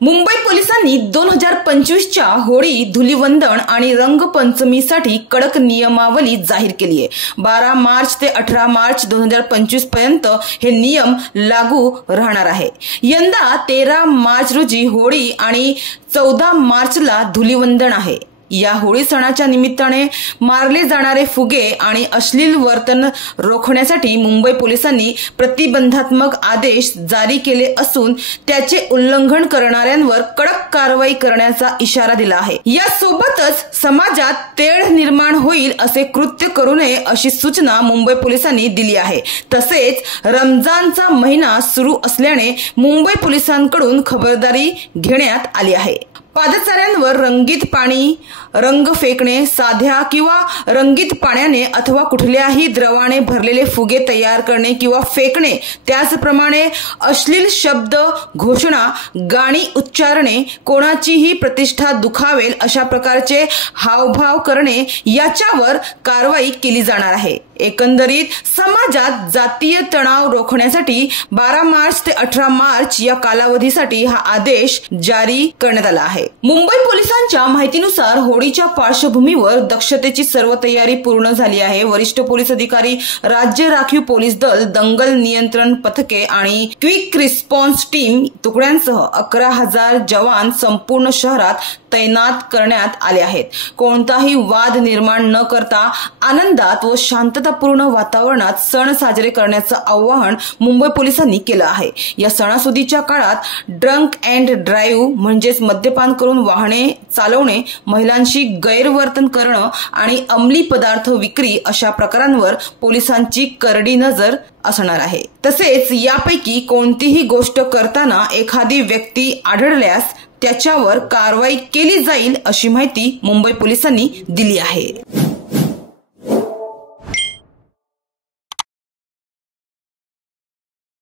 मुंबई पोलिसांनी 2025च्या होळी, धुलीवंदन आणि रंगपंचमीसाठी कडक नियमावली जाहीर केली आहे। 12 मार्च ते 18 मार्च 2025 पर्यंत हे नियम लागू राहणार आहे। यंदा 13 मार्च रोजी होळी आणि 14 मार्चला धुलीवंदन आहे। या होळी सणाच्या निमित्ताने मारले जाणारे फुगे आणि अश्लील वर्तन रोखण्यासाठी मुंबई पोलिसांनी प्रतिबंधात्मक आदेश जारी केले असून त्याचे उल्लंघन करणाऱ्यांवर कडक कारवाई करण्याचा इशारा दिला आहे। यासोबतच समाजात तेढ निर्माण होईल असे कृत्य करू नये अशी सूचना मुंबई पोलिसांनी दिली आहे। तसेच रमजानचा महिना सुरू असल्याने मुंबई पोलिसांकडून खबरदारी घेण्यात आली आहे। पादचाऱ्यांवर रंगीत पाणी, रंग फेकणे, साध्या किंवा रंगीत पाण्याने अथवा कुठल्याही द्रवाने भरलेले फुगे तयार करणे किंवा फेकणे, त्याचप्रमाणे अश्लील शब्द, घोषणा, गाणी उच्चारणे, कोणाचीही प्रतिष्ठा दुखावेल अशा प्रकारचे हावभाव करणे याच्यावर कारवाई केली जाणार आहे। एकंदरीत समाजात जातीय तणाव रोखण्यासाठी 12 मार्च ते 18 मार्च या कालावधीसाठी हा आदेश जारी करण्यात आला आहे। मुंबई पोलिसांच्या माहितीनुसार होळीच्या पार्श्वभूमीवर दक्षतेची सर्व तयारी पूर्ण झाली आहे। वरिष्ठ पोलीस अधिकारी, राज्य राखीव पोलीस दल, दंगल नियंत्रण पथके आणि क्विक रिस्पॉन्स टीम तुकड्यांसह 11,000 जवान संपूर्ण शहरात तैनात करण्यात आले आहेत। कोणताही वाद निर्माण न करता आनंदात व शांततापूर्ण वातावरणात सण साजरे करण्याचं आवाहन मुंबई पोलिसांनी केलं आहे। या सणासुदीच्या काळात ड्रंक अँड ड्राईव्ह म्हणजेच मद्यपान करून वाहने चालवणे, महिलांशी गैरवर्तन करणं आणि अंमली पदार्थ विक्री अशा प्रकारांवर पोलिसांची करडी नजर असणार आहे। तसेच यापैकी कोणतीही गोष्ट करताना एखादी व्यक्ती आढळल्यास त्याच्यावर कारवाई केली जाईल अशी माहिती मुंबई पोलिसांनी दिली आहे।